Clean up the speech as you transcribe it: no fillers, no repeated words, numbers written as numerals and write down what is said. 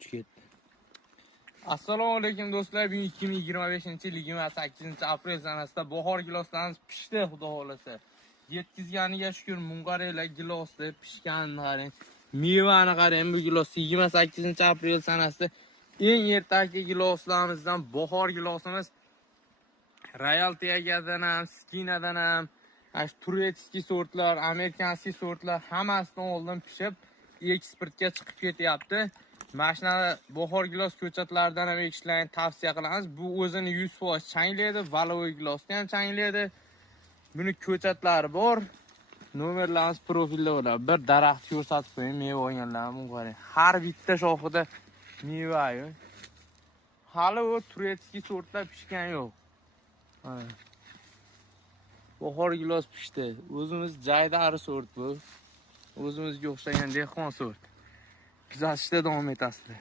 3 ketdi. Assalomu alaykum do'stlar. Bugun 2025-yil 28-aprel sanasida bahor giloslarimiz pishdi, xudo xolasa. Yetkizganiga shukr, mungarelar giloslar pishganini qarang. Mevani qarang, bu gilos 28-aprel sanasida eng ertaki giloslarimizdan bahor gilosimiz Royal Tiagadan ham, Skinadan ham, turetskiy sortlar, amerikanskiy sortlar hammasidan oldin pishib eksportga chiqib ketyapti. Mashina bahor gilos ko'chatlaridan ham ekishlarni tavsiya qilamiz. Bu o'zini 100% changlaydi, valovoy gilosda ham changlaydi. Buni ko'chatlari bor. Nomerlarimiz profilda bo'ladi. Bir daraxt ko'rsatib qo'ying, meva olganlarni qarang. Har bitta shoxida meva yo'q. Hali u turetskiy sortlar pishgan yo'q. Bahor gilos pishdi. O'zimiz jaydari sort bu. O'zimizga o'xshagan dehqon sort. Kuzatishda davom etasizlar.